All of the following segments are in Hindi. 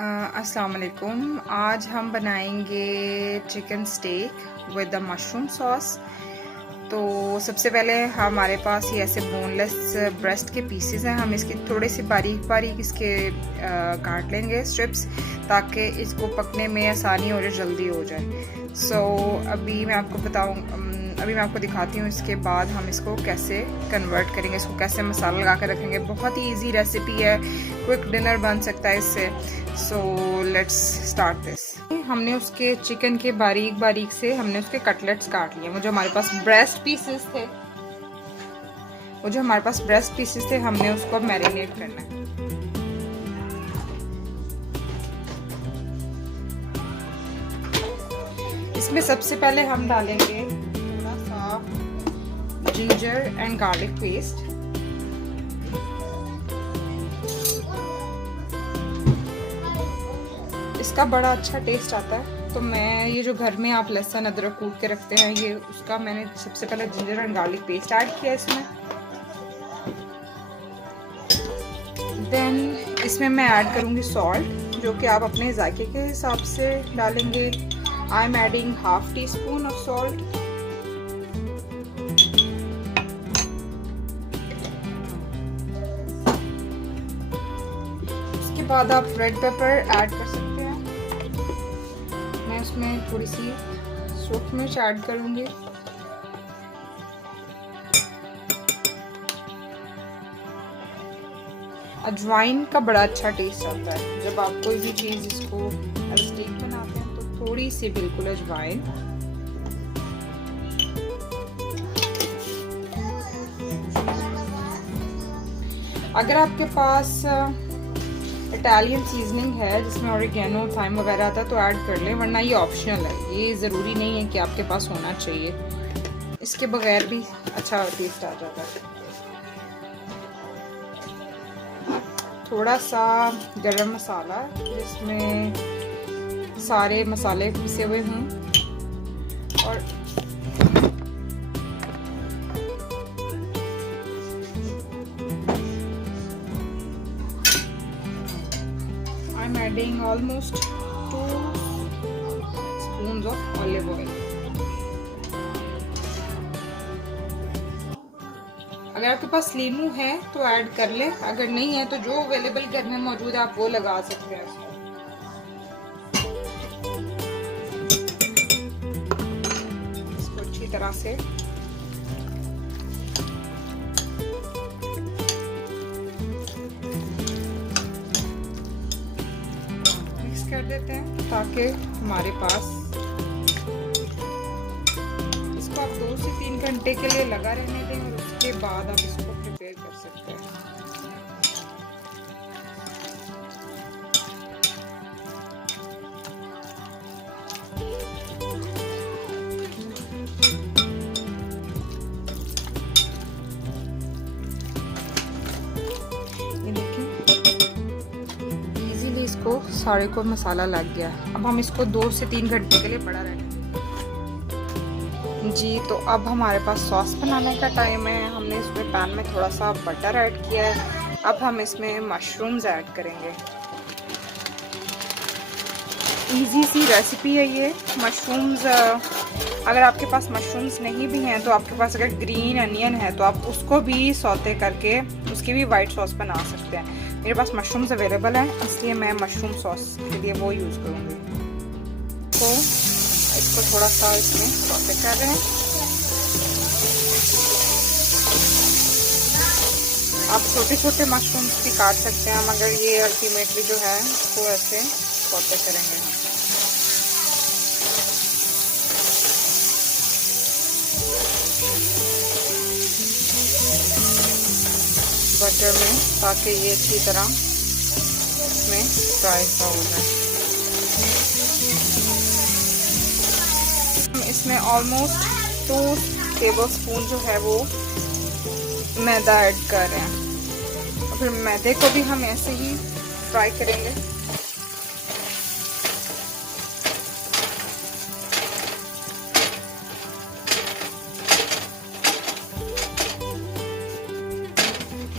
अस्सलाम वालेकुम। आज हम बनाएंगे chicken steak with the mushroom sauce. तो सबसे पहले हमारे पास ये ऐसे बोनलेस ब्रेस्ट के पीसेस हैं। हम इसकी थोड़ी सी बारीक बारीक इसके काट लेंगे स्ट्रिप्स, ताकि इसको पकने में आसानी और जल्दी हो जाए। अभी मैं आपको दिखाती हूँ इसके बाद हम इसको कैसे कन्वर्ट करेंगे, इसको कैसे मसाला लगा कर रखेंगे। बहुत ही इजी रेसिपी है, क्विक डिनर बन सकता है इससे। Let's start this. हमने उसके चिकन के बारीक बारीक से हमने उसके कटलेट्स काट लिए। वो जो हमारे पास ब्रेस्ट पीसेस थे हमने उसको मैरिनेट करना है। इसमें सबसे पहले हम डालेंगे थोड़ा सा जिंजर एंड गार्लिक पेस्ट। इसका बड़ा अच्छा टेस्ट आता है। तो मैं ये जो घर में आप लहसुन अदरक कूट के रखते हैं, ये उसका मैंने सबसे पहले ginger and garlic paste add किया इसमें। देन इसमें मैं ऐड करूँगी सॉल्ट, जो कि आप अपने जायके के हिसाब से डालेंगे। I am adding half tea spoon of salt. उसके बाद आप रेड पेपर ऐड कर सकते हैं। मैं उसमें थोड़ी सी सूखी मिर्च ऐड करूंगी। अजवाइन का बड़ा अच्छा टेस्ट आता है। जब आप कोई भी चीज़ इसको स्टेक बनाते हैं तो थोड़ी सी बिल्कुल अजवाइन। अगर आपके पास इटालियन सीजनिंग है जिसमें ऑरिगेनो, थाइम वगैरह आता है तो ऐड कर लें, वरना ये ऑप्शनल है। ये ज़रूरी नहीं है कि आपके पास होना चाहिए, इसके बगैर भी अच्छा टेस्ट आ जाता है। थोड़ा सा गरम मसाला, जिसमें सारे मसाले पिसे हुए हों, और I'm adding almost 2 spoons of olive oil. अगर आपके पास लीमू है तो ऐड कर ले, अगर नहीं है तो जो अवेलेबल घर में मौजूद है आप वो लगा सकते हैं। इसको अच्छी तरह से कर देते हैं, ताकि हमारे पास इसको आप 2 से 3 घंटे के लिए लगा रहने दें, और उसके बाद आप इसको प्रिपेयर कर सकते हैं। इसको सारे को मसाला लग गया। अब हम इसको 2 से 3 घंटे के लिए पड़ा रहने देंगे। जी, तो अब हमारे पास सॉस बनाने का टाइम है। हमने इसमें पैन में थोड़ा सा बटर ऐड किया है। अब हम इसमें मशरूम्स ऐड करेंगे। इजी सी रेसिपी है ये। मशरूम्स, अगर आपके पास मशरूम्स नहीं भी हैं तो आपके पास अगर ग्रीन अनियन है तो आप उसको भी सौते करके उसकी भी वाइट सॉस बना सकते हैं। मेरे पास मशरूम्स अवेलेबल हैं, इसलिए मैं मशरूम सॉस के लिए वो यूज़ करूँगी। तो इसको थोड़ा सा इसमें सौते कर रहे हैं। आप छोटे छोटे मशरूम्स भी काट सकते हैं, मगर ये अल्टीमेटली जो है इसको ऐसे सौते करेंगे हम। बटर में, ताकि ये अच्छी तरह इसमें फ्राई सा हो जाए। हम इसमें ऑलमोस्ट 2 टेबलस्पून जो है वो मैदा ऐड कर रहे हैं, और फिर मैदे को भी हम ऐसे ही फ्राई करेंगे।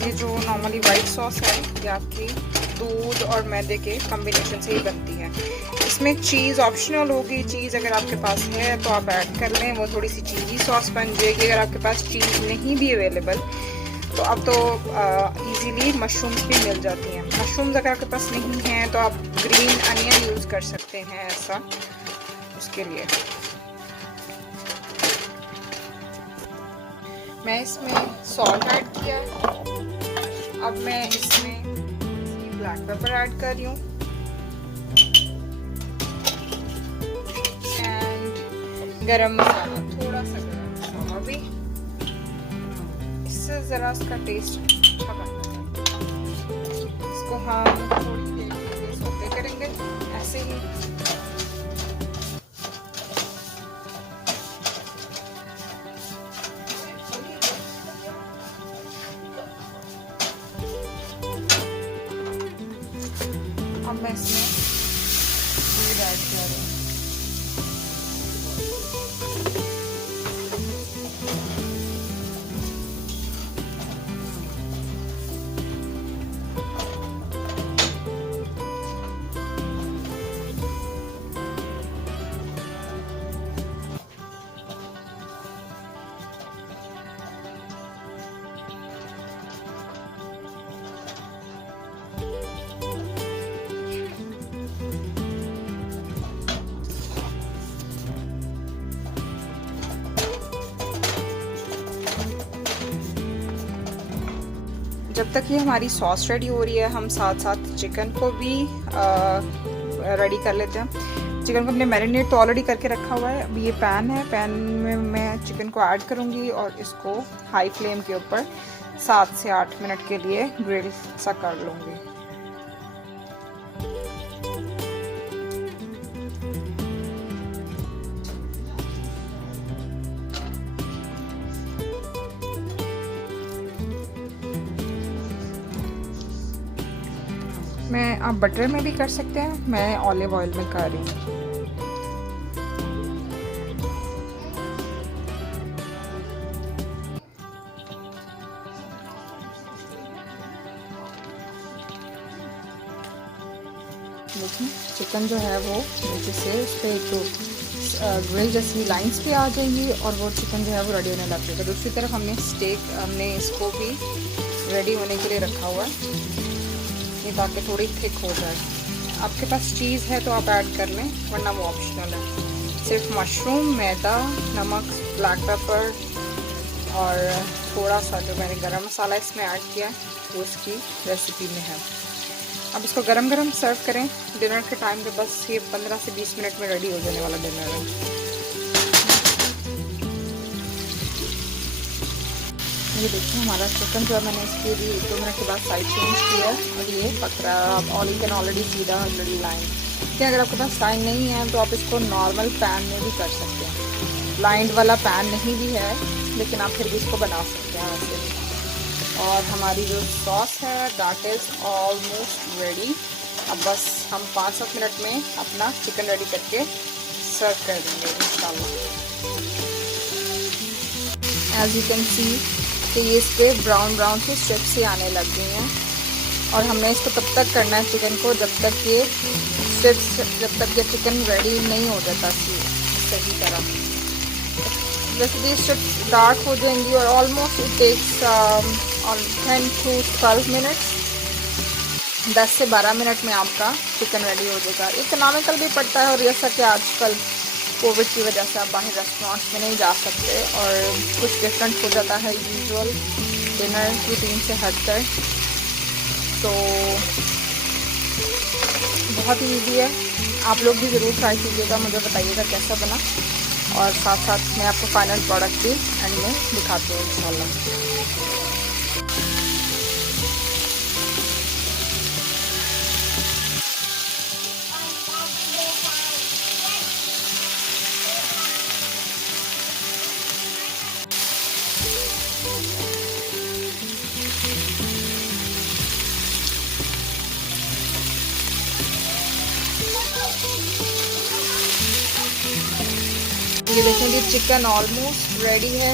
ये जो नॉर्मली वाइट सॉस है ये आपकी दूध और मैदे के कॉम्बिनेशन से ही बनती है। इसमें चीज़ ऑप्शनल होगी, चीज़ अगर आपके पास है तो आप ऐड कर लें, वो थोड़ी सी चीज़ी सॉस बन जाएगी। अगर आपके पास चीज़ नहीं भी अवेलेबल तो अब तो इजीली मशरूम्स भी मिल जाती हैं। मशरूम्स अगर आपके पास नहीं हैं तो आप ग्रीन अनियन यूज़ कर सकते हैं ऐसा उसके लिए। मैं इसमें सॉल्ट ऐड किया, अब मैं इसमें ब्लैक पेपर ऐड कर रही हूँ एंड गरम मसाला, थोड़ा सा गरम मसाला भी, इससे ज़रा इसका टेस्ट अच्छा बनता है। इसको हम थोड़ी देर के लिए सौते करेंगे ऐसे ही। अब मैं इसमें दूध ऐड कर रही हूँ। जब तक ये हमारी सॉस रेडी हो रही है हम साथ साथ चिकन को भी रेडी कर लेते हैं। चिकन को हमने मैरिनेट तो ऑलरेडी करके रखा हुआ है। अभी ये पैन है, पैन में मैं चिकन को ऐड करूँगी और इसको हाई फ्लेम के ऊपर 7 से 8 मिनट के लिए ग्रिल सा कर लूँगी। मैं आप बटर में भी कर सकते हैं, मैं ऑलिव ऑयल में कर रही हूँ। देखिए चिकन जो है वो नीचे से उस पर एक तो ग्रिल जैसी लाइंस पे आ जाएंगी और वो चिकन जो है वो रेडी होने लग जाएगा। दूसरी तरफ हमने इसको भी रेडी होने के लिए रखा हुआ है, ये ताकि थोड़ी थिक हो जाए। आपके पास चीज़ है तो आप ऐड कर लें, वरना वो ऑप्शनल है। सिर्फ मशरूम, मैदा, नमक, ब्लैक पेपर और थोड़ा सा जो मैंने गरम मसाला इसमें ऐड किया वो उसकी रेसिपी में है। अब इसको गरम गरम सर्व करें डिनर के टाइम पे। बस ये 15 से 20 मिनट में रेडी हो जाने वाला डिनर है। ये देखिए हमारा चिकन जो है मैंने इसके लिए 2 मिनट के बाद साइड चेंज किया और ये पक रहा है। आप all you can already see the already line. ठीक है, अगर आपके पास लाइन नहीं है तो आप इसको नॉर्मल पैन में भी कर सकते हैं। लाइंड वाला पैन नहीं भी है लेकिन आप फिर भी इसको बना सकते हैं वैसे। और हमारी जो सॉस है दैट इज़ ऑलमोस्ट रेडी। अब बस हम 5-7 मिनट में अपना चिकन रेडी करके सर्व कर देंगे इंशाल्लाह। एज यू कैन सी कि ये इस पर ब्राउन सी स्ट्रिप्स से आने लग गई हैं और हमने इसको तब तक करना है चिकन को जब तक ये चिकन रेडी नहीं हो जाता सही तरह। जैसे ये स्ट्रिप्स डार्क हो जाएंगी और almost it takes 10 to 12 minutes, 10 से 12 मिनट में आपका चिकन रेडी हो जाएगा। इकोनॉमिकल भी पड़ता है और जैसा कि आजकल कोविड की वजह से आप बाहर रेस्टोरेंट्स में नहीं जा सकते और कुछ डिफरेंट हो जाता है यूजुअल डिनर रूटीन से हटकर, तो बहुत ही ईजी है। आप लोग भी ज़रूर ट्राई कीजिएगा, मुझे बताइएगा कैसा बना और साथ साथ मैं आपको फाइनल प्रोडक्ट भी एंड में दिखाती हूँ इंशाल्लाह। ये देखेंगे चिकन ऑलमोस्ट रेडी है।